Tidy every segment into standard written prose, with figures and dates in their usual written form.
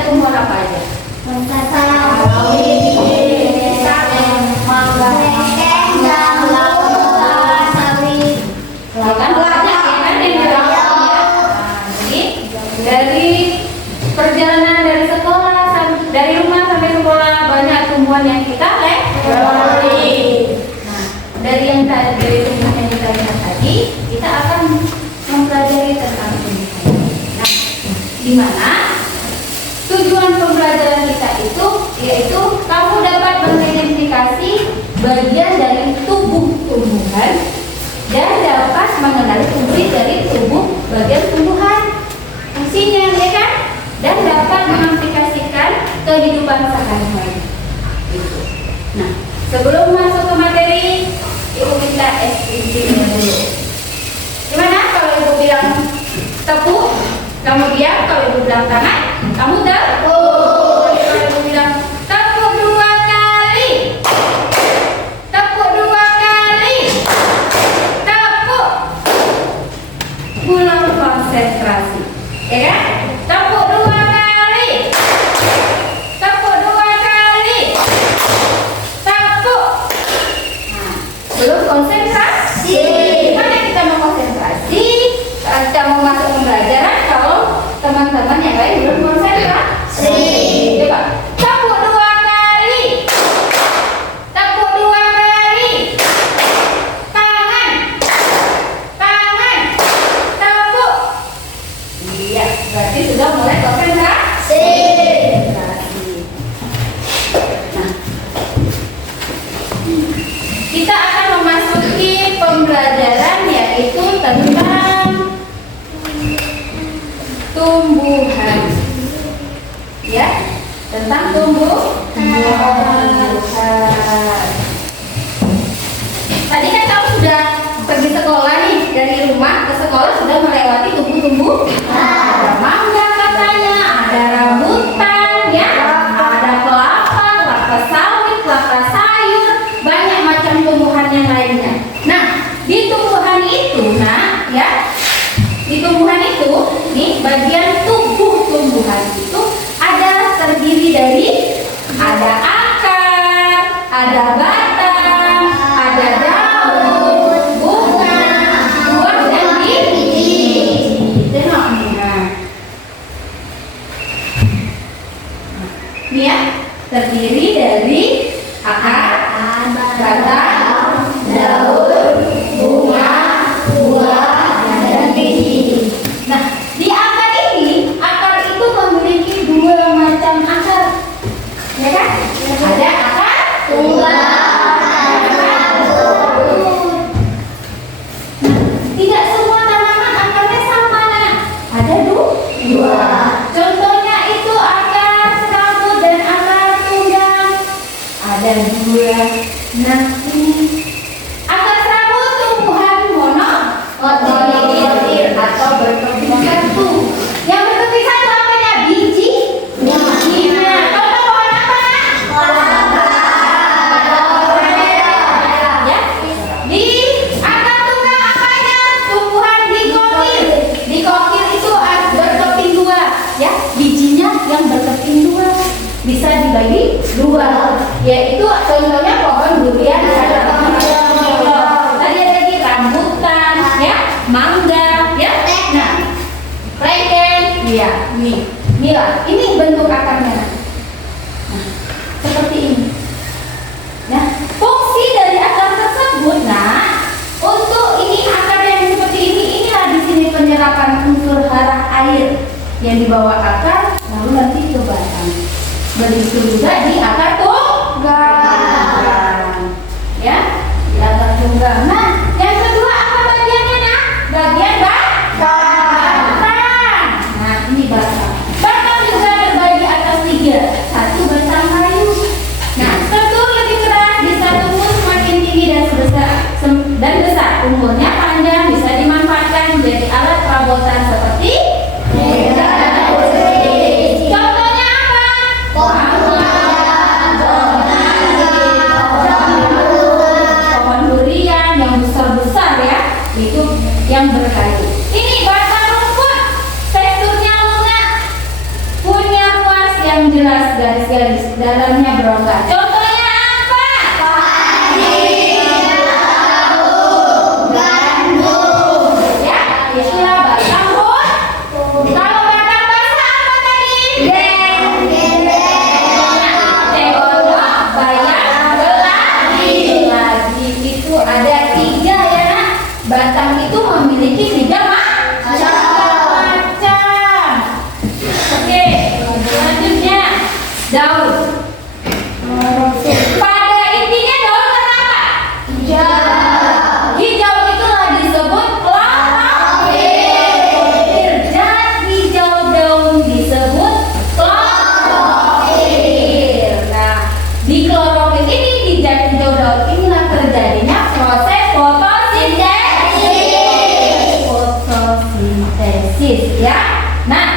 ada tumbuhan apa aja? Dari perjalanan dari sekolah dari rumah sampai sekolah banyak tumbuhan yang kita lewati. Nah, dari tumbuhan yang kita lihat tadi, kita akan mempelajari tentang tumbuhan. Nah, di mana tujuan pembelajaran kita itu yaitu kamu dapat mengidentifikasi bagian dari tubuh tumbuhan dan dapat mengenali fungsi dari tubuh bagian tumbuhan. Fungsinya, ya kan? Dan dapat mengaplikasikan kehidupan sehari-hari. Nah, sebelum masuk ke materi, Ibu minta SPC-nya dulu. Gimana kalau Ibu bilang tepuk, kamu diam. Kalau Ibu bilang tangan, kamu tepuk. Kalau Ibu bilang tepuk 2 kali, tepuk 2 kali, tepuk. Pulang konsentrasi. Ya kan? Tepuk 2 kali. Tepuk 2 kali. Tepuk. Nah, belum konsentrasi. Gimana kita mau konsentrasi? Kita mau masuk pembelajaran kalau teman-teman yang lain belum konsentrasi. Coba. Tepuk 2 kali. Tepuk 2 kali. Tangan. Tangan. Tepuk. Iya, berarti sudah mulai konsentrasi. Nah, kita akan memasuki pembelajaran yaitu tentang tumbuhan. Ya, tentang tumbuhan. Tadi kan kamu sudah pergi sekolah nih, dari rumah ke sekolah sudah melewati tumbuh-tumbuhan. Ada mangga katanya, ada rambutan, ya, ada kelapa, kelapa sawit, kelapa sayur, banyak macam tumbuhan yang lainnya. Nah, di tumbuhan itu, di tumbuhan itu, nih bagian tubuh tumbuhan itu ada terdiri dari ada akar, ada batang, ada daun, bunga, buah dan biji. Tengok nih. Ini ya, terdiri dari akar, batang, daun, bunga, buah dan biji. Nah, di akar ini, akar itu memiliki 2 macam akar, ya kan? Ada akar tunggal, akar daun. Nah, tidak semua tanaman akarnya sama, nah. Ada 2. Contohnya itu akar serabut dan akar tunggal. Ada 2. Nah, ini akar serabut tumbuhan monokotil atau berkeping satu. Yang berkeping satu apanya? Bijinya. Contoh pohon apa? Ya. Di akar tunggal apanya? Tumbuhan dikotil. Dikotil itu berkeping 2, ya. Bijinya yang berkeping 2 bisa dibagi 2, yaitu contohnya pohon durian. Tadi ada lagi rambutan, ya, mangga, ya. Nah, plengkeng, iya, inilah, ini bentuk akarnya. Nah, seperti ini. Nah, fungsi dari akar tersebut, untuk ini akar yang seperti ini, inilah di sini penyerapan unsur hara air yang dibawa akar lalu nanti ke batang. Begitu juga di akar tunggal, ya, di akar tunggal. Nah, yang kedua apa bagiannya, bagian batang. Nah, ini batang. Batang juga terbagi atas 3. 1 batang kayu. Nah, tentu lebih keras bisa tumbuh semakin tinggi dan besar. Umurnya panjang bisa dimanfaatkan menjadi alat perabotan seperti meja, kursi, jelas garis-garis, dalamnya berongga. Contohnya apa? Gandum. Ya, itulah batang hut. Kalau batang basah apa tadi? Tegolok, bayam, geladi. Lagi itu ada 3 ya nak. Batang itu memiliki 3 macam. Oke, selanjutnya daun. Pada intinya daun kenapa? Hijau itulah disebut klorofil. Zat hijau daun disebut klorofil. Nah, di klorofil ini, di zat hijau daun inilah terjadinya proses fotosintesis ya. Nah,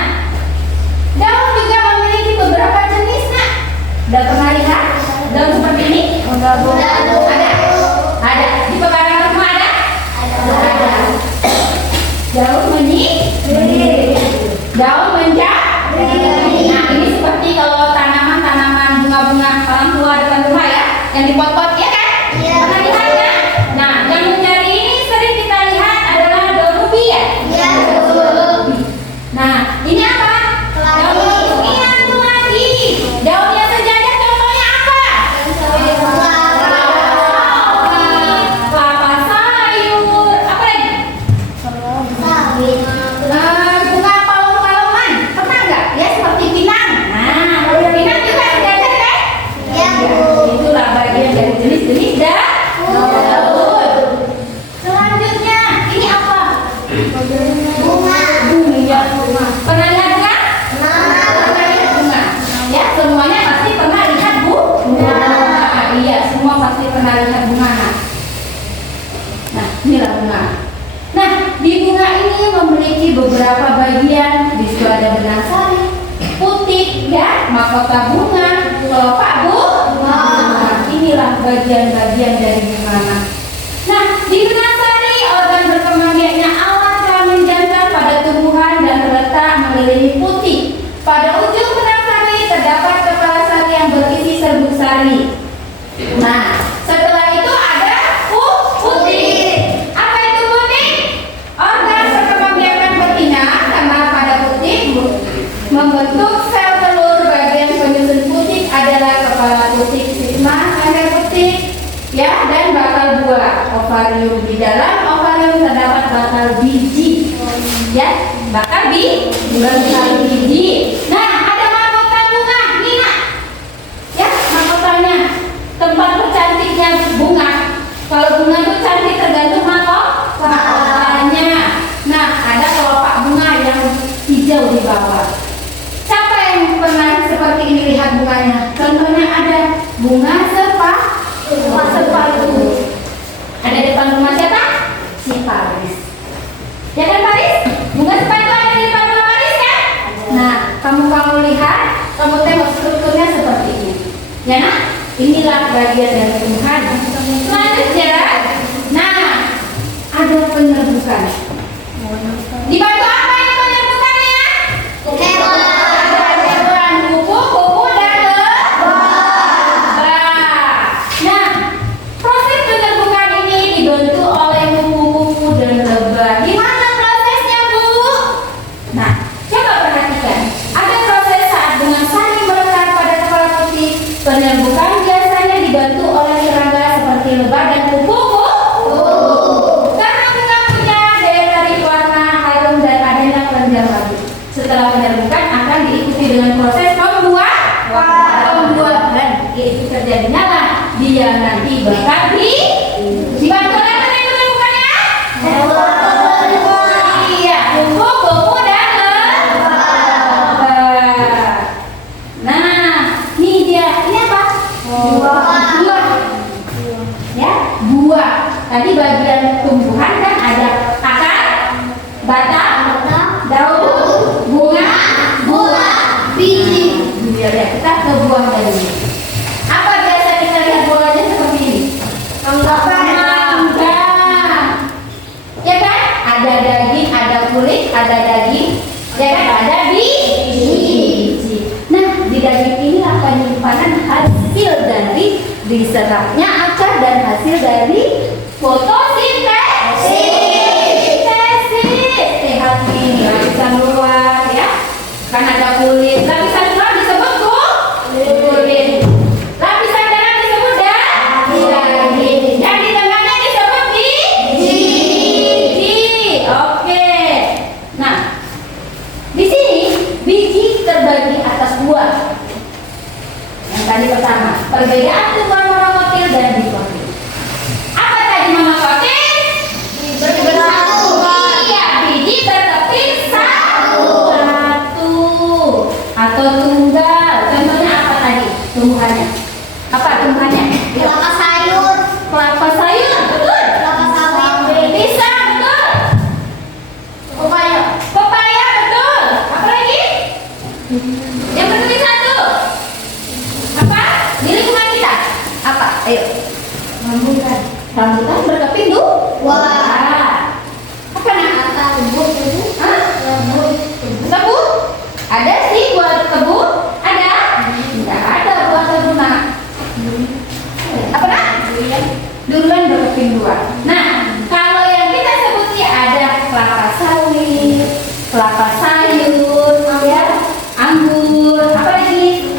daun juga memiliki beberapa jenis nak. Udah pernah lihat daun seperti ini? Ada. Di pekarangan rumah ada? Ada. Daun daun menjadi. Nah, ini seperti kalau tanaman bunga-bunga orang tua depan rumah ya, yang di pot-pot ya kan? Pernah lihat ya? Nah, yang menjadi ini sering kita lihat adalah daun ubi ya? Nah, ini apa? Daun iya itu lagi. Daun yang sejajar contohnya apa? Kelapa sayur. Apa lagi? Bunga palem-paleman. Pernah nggak? Ya seperti pinang. Nah, pinang juga sejajar kan? Itulah bagian dari jenis-jenis daun. Selanjutnya, ini apa? Bunga. Pernah lihat bunga? Pernah lihat bunga? Ya, semuanya pasti pernah lihat bunga. Iya, semua pasti pernah lihat bunga. Nah, inilah bunga. Nah, di bunga ini memiliki beberapa bagian. Di situ ada benang sari, putik, ya, mahkota bunga, kelopak bunga. Inilah bagian-bagian dari bunga. Nah, di benang sari organ berkembang biaknya alat kelamin jantan pada tumbuhan dan terletak mengelilingi putik. Pada ujung benang sari terdapat kepala sari yang berisi serbuk sari. Nah, setelah itu ada putik. Apa itu putik? Organ perkembangbiakan betina karena pada putik membentuk sel telur. Bagian penyusun putik adalah kepala putik, stigma, ember putik, ya, dan bakal buah. Ovarium. Di dalam ovarium terdapat bakal biji, ya, bakal biji. Nah, ada mahkota bunga, Nina, ya, mahkotanya, tempat tercantiknya bunga. Kalau bunga itu cantik tergantung mahkotanya. Nah, ada kelopak bunga yang hijau di bawah. Siapa yang pernah seperti ini lihat bunganya? Contohnya ada bunga sepatu. Ada di depan rumah siapa? Si Paris. Ya kan Paris? Bunga sepatu ada di depan rumah Paris kan? Nah, kamu lihat, kamu tengok strukturnya seperti ini. Ya nak? Inilah bagian dari tumbuhan. Selanjutnya, nah, ada penyerbukan. Dibantu apa ini penyerbukannya? Hewan, kuku dan lebah. Nah, proses penyerbukan ini dibantu oleh kuku dan lebah. Gimana prosesnya, Bu? Nah, coba perhatikan. Ada proses saat bunga sari melekat pada kepala putih. Penyerbukan biasanya dibantu oleh serangga seperti lebah dan kuku. Karena bunga punya daya tarik warna harum dan adanya kelenjar rambut. Setelah penyerbukan akan diikuti dengan proses pembuahan. Yaitu terjadinya lah dia nanti bakal dibantu oleh penyerbukannya. Iya, kuku dan lebah. Nah, ini dia. Ini apa? Buah. Ya, buah. Tadi bagian tumbuhan kan ada akar, batang, daun, bunga, buah, biji. Ya, kita ke buah tadi. Apa biasa kita lihat buahnya seperti ini? Mangga. penyimpanan hasil dari diserapnya akar dan hasil dari fotosintesis. Lihat nih, lapisan luar ya. Kan ada kulit. Lapisan luar disebut kulit. Lapisan dalam disebut daging. Yang di tengahnya disebut biji. Oke. Nah, di sini biji terbagi atas dua. Yang tadi pertama, perbedaan tumbuhan monokotil dan dikotil. Apa tadi monokotil? Iya, biji berkeping satu atau tunggal. Contohnya apa tadi? Tumbuhannya. Apa tumbuhannya? Kelapa sayur. Kelapa sayur, betul. Kelapa sawit. Pisang, betul. Pepaya. Pepaya, betul. Apa lagi? Yang berkeping satu. Apa? Di lingkungan kita. Apa? Ayo. Rambutan. Rambutan berkeping dua. Apa nak? Hah? Tebu? Ada sih buah tebu? Ada? Tidak ada buah tebu nak. Apa nak? Durian berkeping dua. Nah, kalau yang kita sebut sih ada kelapa sawit, kelapa sayur, ya, anggur, apa lagi?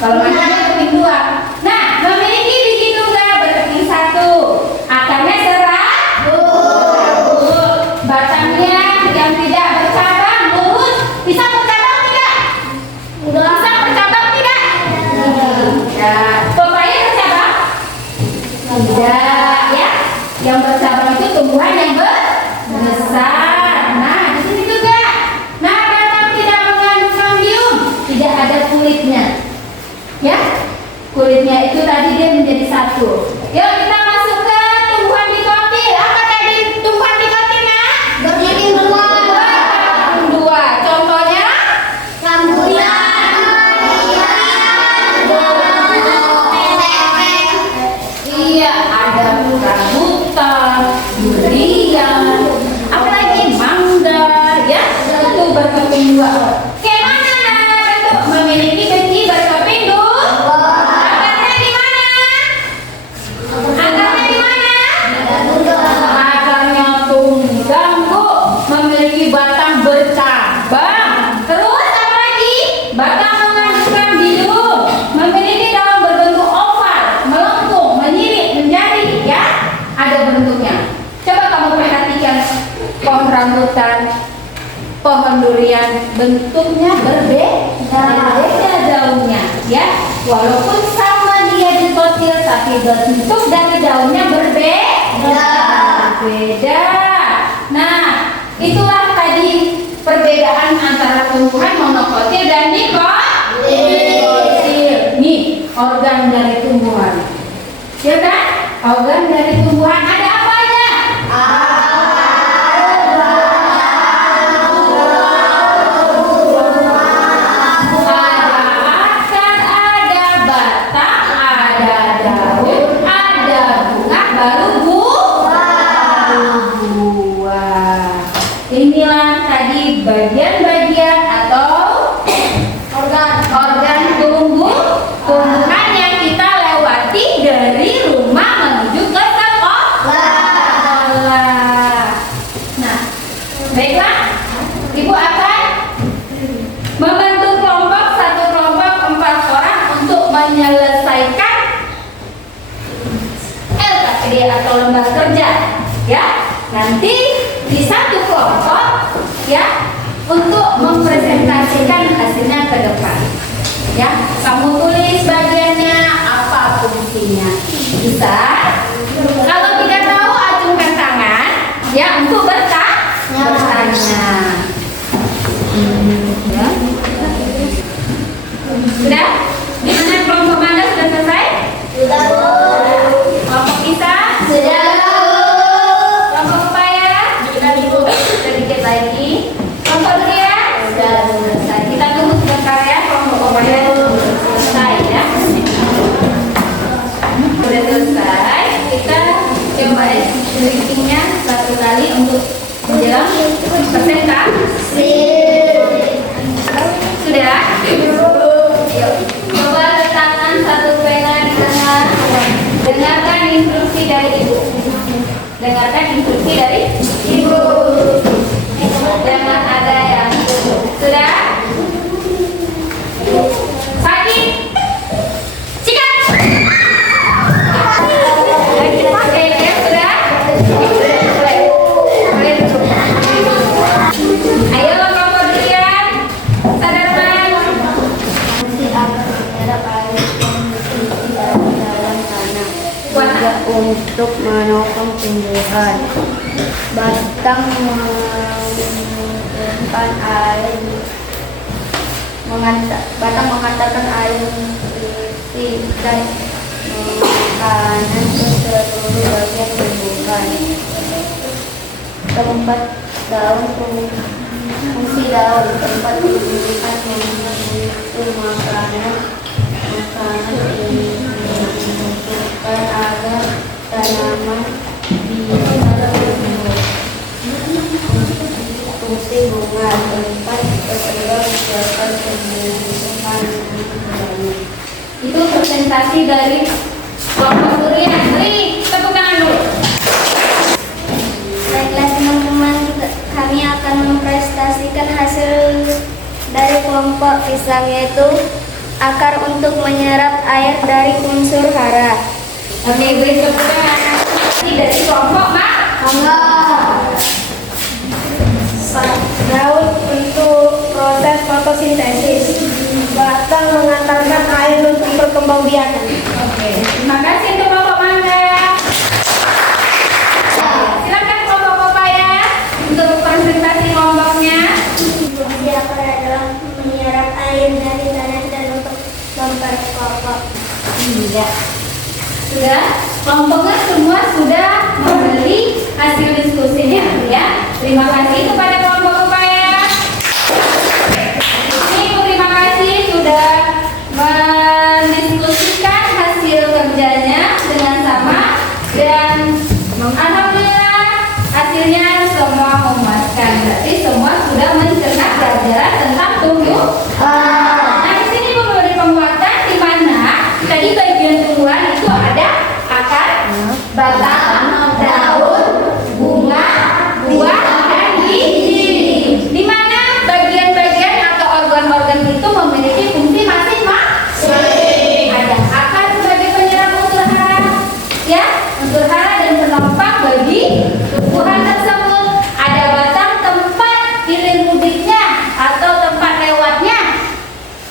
Kalau macamnya berkeping dua. Nah, memiliki biji tunggal berkeping satu. Akarnya serabut. Batangnya yang tidak bercabang lurus. Bisa bercabang tidak? Bisa bercabang tidak? Ya. Pepaya bercabang? Tidak, ya. Yang bercabang itu tumbuhan yang besar. Nah, di sini juga. Nah, batang tidak mengandung kambium, tidak ada kulitnya. Ya, kulitnya itu tadi dia menjadi satu. Yuk kita masuk ke tumbuhan dikotil. Apa tadi tumbuhan dikotil nak? Berdiri dua. Dua. Contohnya? Rambutan. Iya, ada rambutan, durian, apa lagi? Mangga, ya. Itu berkeping dua. Kayak mana bentuk memiliki biji berkeping dua? Akarnya di mana? Akarnya di mana? Akarnya tunggang, Bu. Memiliki batang bercabang. Terus apa lagi? Batang mengandung kambium. Memiliki daun berbentuk oval, melengkung, menyirip, menjadi, ya. Ada bentuknya. Coba kamu perhatikan pohon rambutan, pohon durian, bentuknya berbeda daunnya, ya. Walaupun sama dia dikotil, tapi bentuk dari daunnya berbeda. Nah, itulah tadi perbedaan antara tumbuhan monokotil dan dikotil. Nih, organ dari tumbuhan. Ya kan? Organ dari tumbuhan ada apa aja? Ada akar, ada batang, ada daun, ada bunga, baru buah. Inilah tadi bagian-bagian atau organ tumbuhan yang kita lewati dari rumah menuju ke sekolah. Nah, baiklah, Ibu akan membentuk kelompok, satu kelompok 4 orang untuk menyelesaikan LKPD atau lembar kerja, ya. Nanti di satu kelompok, ya, untuk mempresentasikan hasilnya ke depan. Ya, kamu tulis bagiannya apa fungsinya. Bisa. Kalau tidak tahu, acungkan tangan, ya, untuk bertanya. Ya. Sudah? Gimana kelompok Anda sudah selesai? Sudah, Bu. Kelompok Isa? Sudah, Bu. Kelompok Pepaya? Sudah, Bu. Sudah dikit lagi. Kelompok Durian? Sudah selesai. Kita tunggu sebentar ya, kelompok Pepaya selesai ya. Sudah selesai. Kita coba editingnya satu kali untuk menjelang presentasi. Sudah? Yuk, coba Dengarkan instruksi dari ibu. Dengarkan instruksi dari ibu. Jangan ada yang sudah. Sakit. Sikat. Oke, ya sudah. Boleh duduk. Ayo kemudian sadarkan. Untuk menopang tumbuhan, batang mengantarkan air, mengantarkan air isi dan makanan ke seluruh bagian tumbuhan. Tempat daun, fungsi daun, tempat tumbuhan membutuhkan makanan dibutuhkan agar tanaman bisa tumbuh. Fungsi bunga, tempat tersebar ucapan pembentukan bunga. Itu presentasi dari kelompok Durian. Beri tepuk tangan dulu. Baiklah teman-teman, kami akan mempresentasikan hasil dari kelompok pisang, yaitu akar untuk menyerap air dari unsur hara. Oke, beri tepuk tangan. Ini dari kelompok Mak. Daun untuk proses fotosintesis. Batang mengantarkan air untuk perkembangbiakan. Oke, terima kasih untuk kelompok Mangga. Silakan kelompok Papaya untuk presentasi kelompoknya. Fungsi akar adalah menyerap air dari tanah dan untuk memperkokoh. Iya. Sudah, kelompoknya semua sudah memberi hasil diskusinya ya. Terima kasih kepada kelompok Papaya. Terima kasih sudah mendiskusikan hasil kerjanya dengan sama dan alhamdulillah hasilnya semua memuaskan. Berarti semua sudah mencerna pelajaran tentang tumbuhan. Nah, di sini memberi penguatan di mana tadi bagian tumbuhan itu ada akar, batang, daun, bunga, buah, dan biji. Di mana bagian-bagian atau organ-organ itu memiliki fungsi masing-masing. Ada akar sebagai penyerap unsur hara, ya, unsur hara dan penopang bagi tumbuhan tersebut. Ada batang tempat hilir mudiknya atau tempat lewatnya.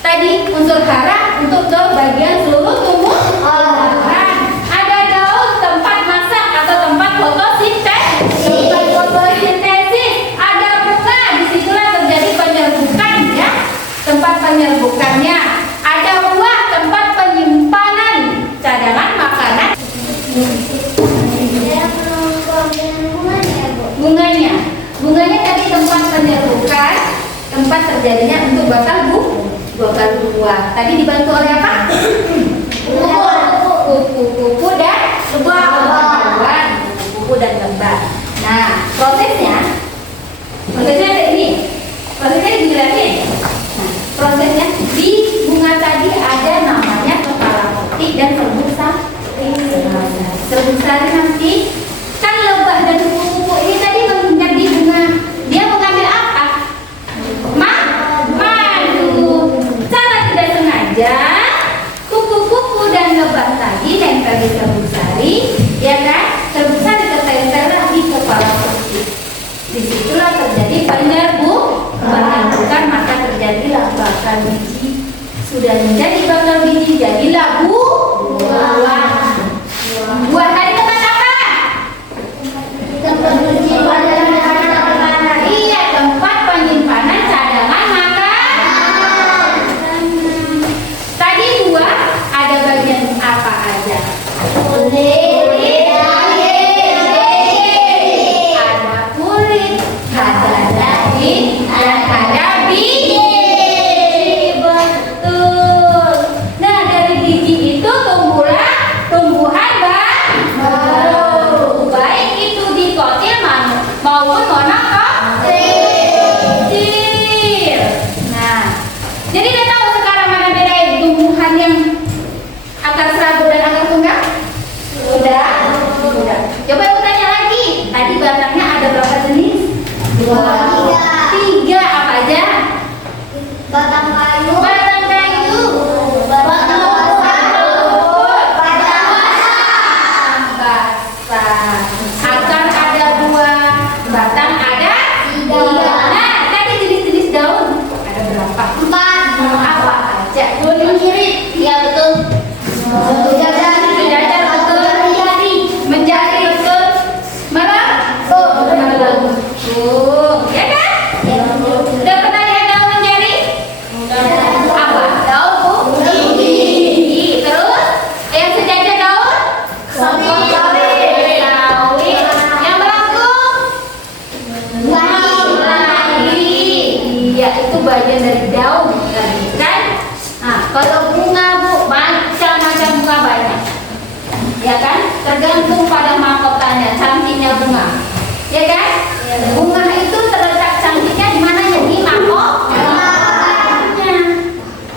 Tadi unsur hara untuk ke bagian seluruh tumbuhan. Ada daun tempat masak atau tempat fotosintesis. Ada bunga, disitulah terjadi penyerbukan ya, tempat penyerbukannya. Ada buah, tempat penyimpanan cadangan makanan. Bunganya tadi tempat penyerbukan, tempat terjadinya untuk bakal buah. Tadi dibantu oleh apa? Kupu-kupu dan lebah. Kupu-kupu dan lebah. Nah, prosesnya ada ini. Prosesnya dijelasin. Nah, prosesnya di bunga tadi ada namanya kepala putih dan serbuk sari. Serbuk sari nanti kan lebah dan kupu-kupu ini tadi menginjak di bunga. Dia mengambil apa? Madu. Secara tidak sengaja kupu-kupu dan lebah tadi nempel di serbuk sari, ya kan? Serbuk sari ketempel di kepala putih. Disitulah terjadi penyerbukan, maka terjadilah bakal biji. Sudah menjadi bakal biji, jadilah buah. Buah tadi tempat apa? Iya, tempat penyimpanan cadangan makanan. Tadi buah ada bagian apa aja? Ada kulit, ada daging, dan ada biji. Betul. Nah, dari biji Kalau bunga Bu, macam-macam bunga banyak. Ya kan? Tergantung pada mahkotanya, cantiknya bunga. Ya kan? Bunga itu terletak cantiknya di mana ya? Di mahkotanya.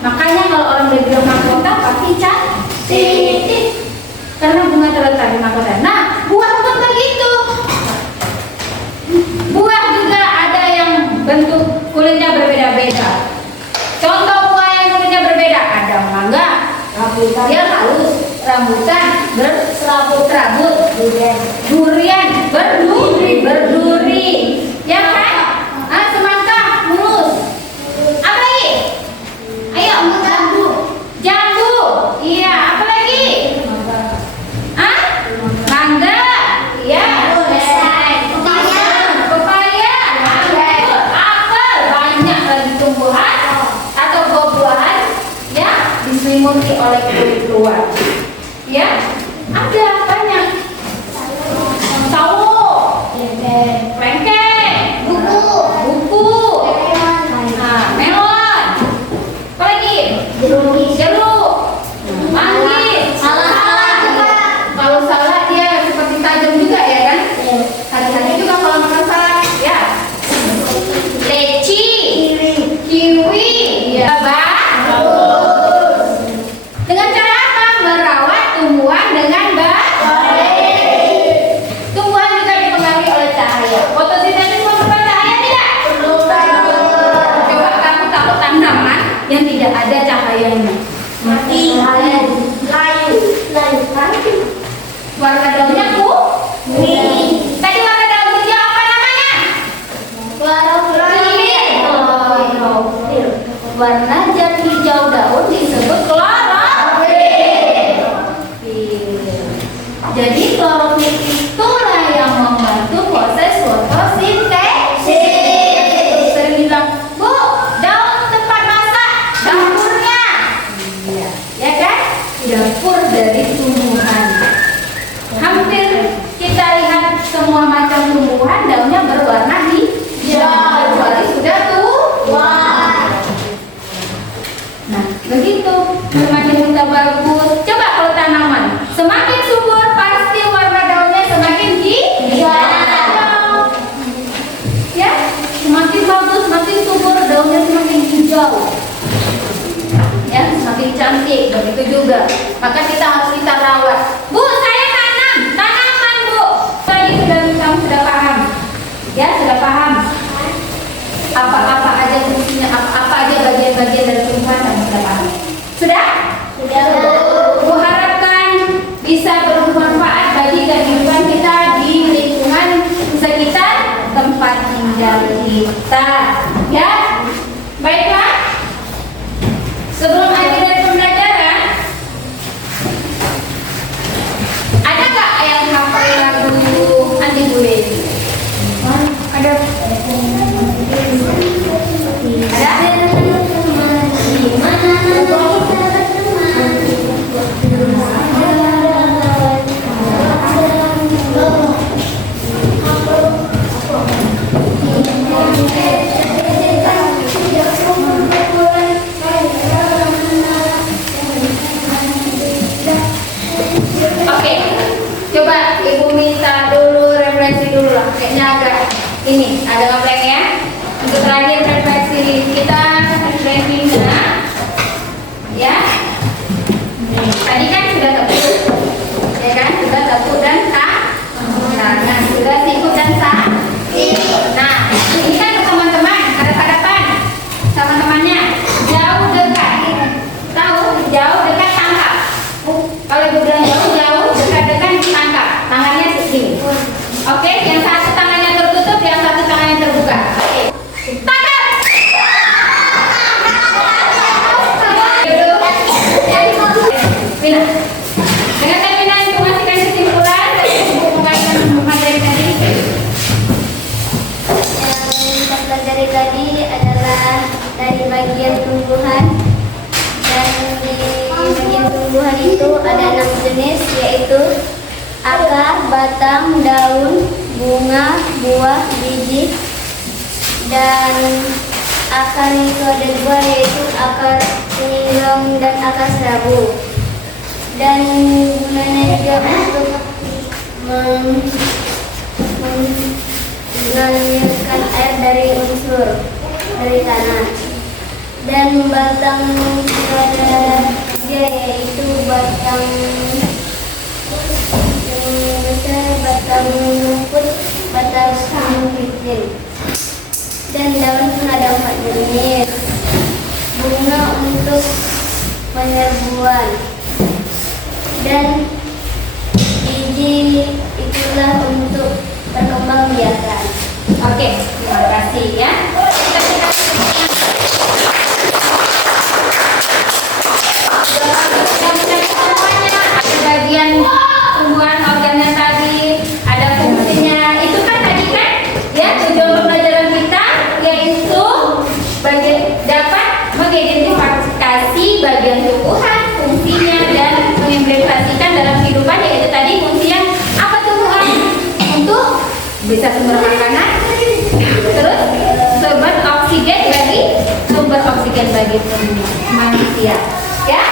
Makanya kalau orang udah bilang mahkota pasti cantik. Karena bunga terletak di mahkota. Nah, buah pun begitu. Buah juga ada yang bentuk kulitnya berbeda-beda. Contoh buah yang kulitnya berbeda, ada mangga, dia halus, rambutan berserabut-rabut, durian berduri, ya kan? Semangka mulus. Apa lagi? Ayo, jambu, iya. Apa lagi? Mangga, iya. Pepaya, apel, banyak lagi tumbuhan atau buah-buahan yang diselimuti oleh kulit luar. Ya, ada banyak. Sawo, lengkeng, buku, melon, apa lagi? Jeruk, manggis, kalau salad dia seperti tajam juga ya kan? Hari-hari juga kalau makan salad, ya. Leci, kiwi, ya bagus. Dengan cara apa? Merawat tumbuhan dengan baik. Tumbuhan juga dipengaruhi oleh cahaya. Fotosintesis memerlukan cahaya tidak? Coba kamu tahu tanaman yang tidak ada cahayanya? Mati. Layu. Warna daunnya kuning. Tadi warna daun hijau apa namanya? Klorofil. Warna zat hijau daun disebut klorofil. Jadi klorofil itulah yang membantu proses fotosintesis. Sering bilang, Bu, daun tempat masak, dapurnya. Iya, ya kan? Dapur dari tumbuhan. Hampir kita lihat semua macam tumbuhan daunnya berwarna hijau, kecuali sudah tua. Nah, begitu. Semakin kita bagus. Coba kalau tanaman semakin subur, pasti warna daunnya semakin hijau. Ya, semakin bagus, semakin subur, daunnya semakin hijau. Ya, semakin cantik. Begitu juga. Maka kita harus rawat. Bu, saya tanam tanaman, Bu. Tadi kamu sudah paham. Ya, sudah paham. Apa-apa aja fungsinya, apa aja bagian-bagian dari tumbuhan kamu sudah paham. Sudah? Sudah. Bu harapkan bisa bermanfaat bagi kehidupan kita di lingkungan sekitar tempat tinggal kita. Ya, baiklah. Sebelum akhir pembelajaran, ada nggak yang hafal lagu Andi Bule? Ada. Oke, coba Ibu minta dulu refleksi dulu lah. Kayaknya agak ini ada ngepleng ya. Untuk terakhir refleksi kita rankingnya, ya. Tadi kan sudah tepuk, ya kan? Sudah tepuk dan nah, sudah sikut dan Nah, ini kan ke teman-teman, hadap-hadapan sama temannya, jauh dekat. Tahu? Jauh dekat tangkap. Kalau Ibu bilang jauh dekat tangkap. Tangannya segini. Oke, yang satu tangannya tertutup, yang satu tangannya terbuka. Oke. Tangkap. Mina. Dengarkan Mina informasikan kesimpulan dari buku pembelajaran materi tadi. Yang kita pelajari tadi adalah dari bagian tumbuhan, dan di bagian tumbuhan itu ada 6 jenis, yaitu akar, batang, daun, bunga, buah, biji. Dan akar itu ada 2, yaitu akar peninggang dan Bakas Rabu. Dan gunanya juga untuk mengalirkan air dari unsur dari tanah. Dan batang pada dia yaitu batang yang besar, batang rumput, batang kecil. Dan daun pun ada 4 jenis. Bunga untuk penyerbuan. Dan biji itulah untuk berkembang biakan. Oke, terima kasih ya. Ada bagian tumbuhan organnya tadi, ada fungsinya. Itu kan tadi kan ya tujuan pembelajaran kita yaitu dapat mengidentifikasi bagian tumbuhan, fungsinya dan mengimplementasikan dalam kehidupan, yaitu tadi fungsinya apa tumbuhan untuk bisa sumber makanan, terus sumber oksigen bagi manusia, ya.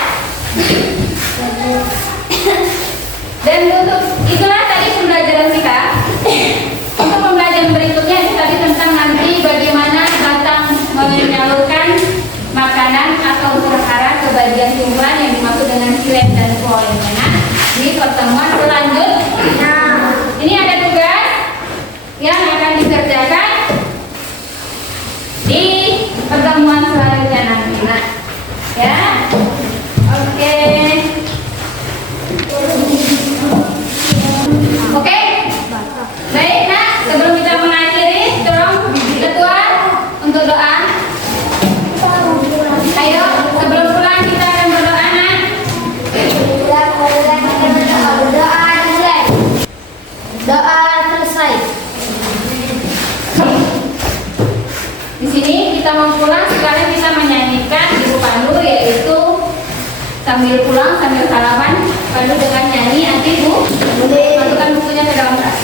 Dan untuk itulah tadi pembelajaran kita. Untuk pembelajaran berikutnya itu tadi tentang nanti bagaimana batang menyalurkan makanan atau unsur hara ke bagian tumbuhan yang dimaksud dengan xilem dan phloemnya di pertemuan selanjutnya. Ini ada tugas yang akan dikerjakan di pertemuan selanjutnya nanti, nah, ya. Oke. Oke. Baik, nah, sebelum kita mengakhiri, tolong ketua untuk doa. Ayo, sebelum pulang kita akan berdoa, nah. Doa selesai. Di sini kita mau pulang, sekalian kita menyanyikan Ibu Pandu, yaitu sambil pulang sambil salaman Pandu dengan nyanyi. Nanti Bu masukkan bukunya ke dalam tas.